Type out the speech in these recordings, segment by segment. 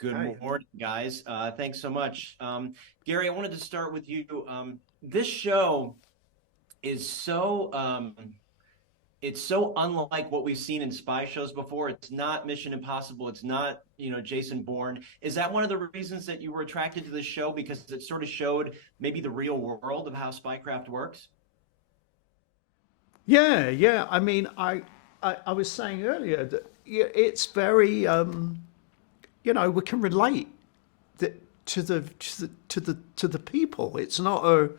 Good Hey. morning, guys. Thanks so much. Gary, I wanted to start with you. This show is it's so unlike what we've seen in spy shows before. It's not Mission Impossible. It's not, Jason Bourne. Is that one of the reasons that you were attracted to this show because it sort of showed maybe the real world of how spycraft works? Yeah, yeah. I mean, I was saying earlier that yeah, it's very, we can relate to the people. It's not,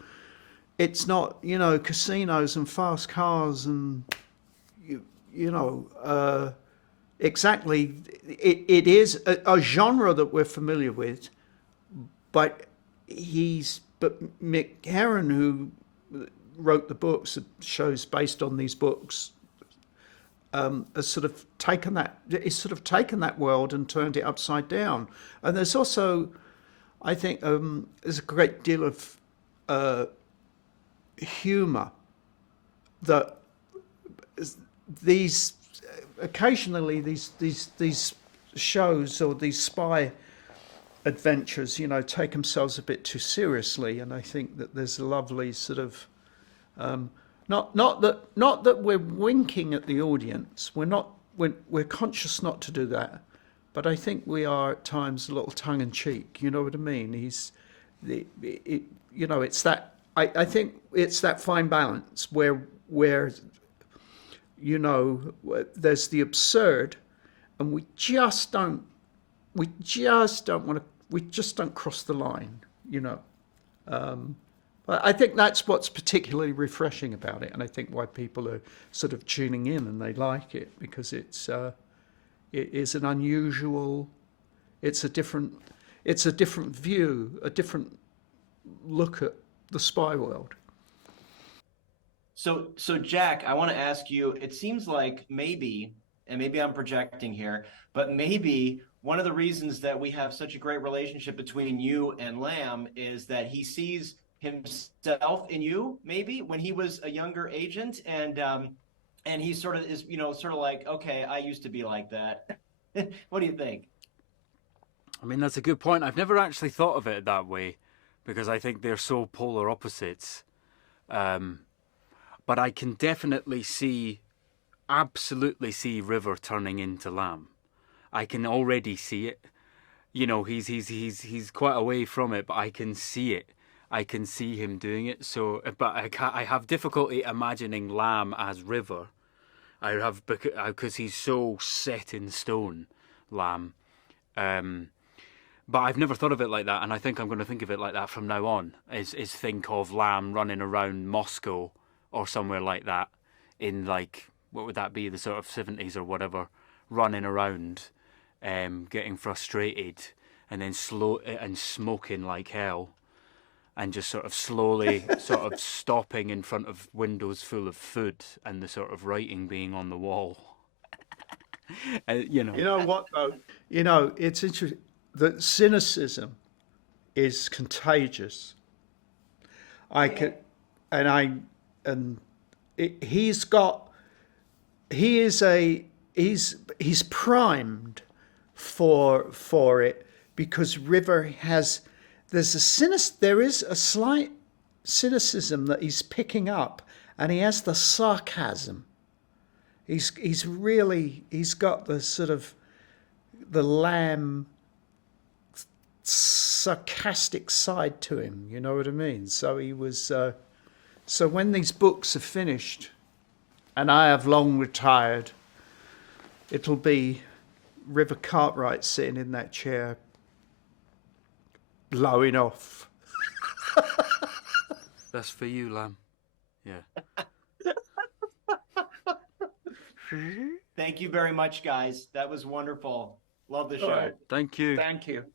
casinos and fast cars and you know, exactly. It is a genre that we're familiar with, but Mick Herron, who wrote the books, shows based on these books, has sort of taken that world and turned it upside down. And there's also, I think, there's a great deal of humour that these occasionally these shows or these spy adventures, take themselves a bit too seriously, and I think that there's a lovely sort of not that we're winking at the audience. We're conscious not to do that, but I think we are at times a little tongue in cheek. You know what I mean? It's that I think it's that fine balance where there's the absurd, and we just don't want to, we just don't cross the line. But I think that's what's particularly refreshing about it, and I think why people are sort of tuning in and they like it, because it is an unusual, it's a different view, a different look at the spy world. So Jack, I want to ask you, it seems like maybe, and maybe I'm projecting here, but maybe one of the reasons that we have such a great relationship between you and Lamb is that he sees himself in you, maybe when he was a younger agent, and he sort of is, sort of like, okay, I used to be like that. What do you think? I mean, that's a good point. I've never actually thought of it that way because I think they're so polar opposites. But I can definitely absolutely see River turning into Lamb. I can already see it. He's quite away from it, but I can see it. I can see him doing it. So, but I have difficulty imagining Lamb as River. I have because he's so set in stone, Lamb. But I've never thought of it like that, and I think I'm going to think of it like that from now on. Is think of Lamb running around Moscow or somewhere like that in, like, what would that be, the sort of 70s or whatever, running around, getting frustrated, and then smoking like hell, and just sort of slowly sort of stopping in front of windows full of food and the sort of writing being on the wall. You know what though? It's interesting that cynicism is contagious. I could, and I, and it, he's primed for it, because River has, there is a slight cynicism that he's picking up, and he has the sarcasm. He's got the sort of the Lamb sarcastic side to him. You know what I mean? So he was. So when these books are finished, and I have long retired, it'll be River Cartwright sitting in that chair, blowing off. That's for you, Lamb. Yeah. Thank you very much, guys. That was wonderful. Love the show. All right. Thank you. Thank you.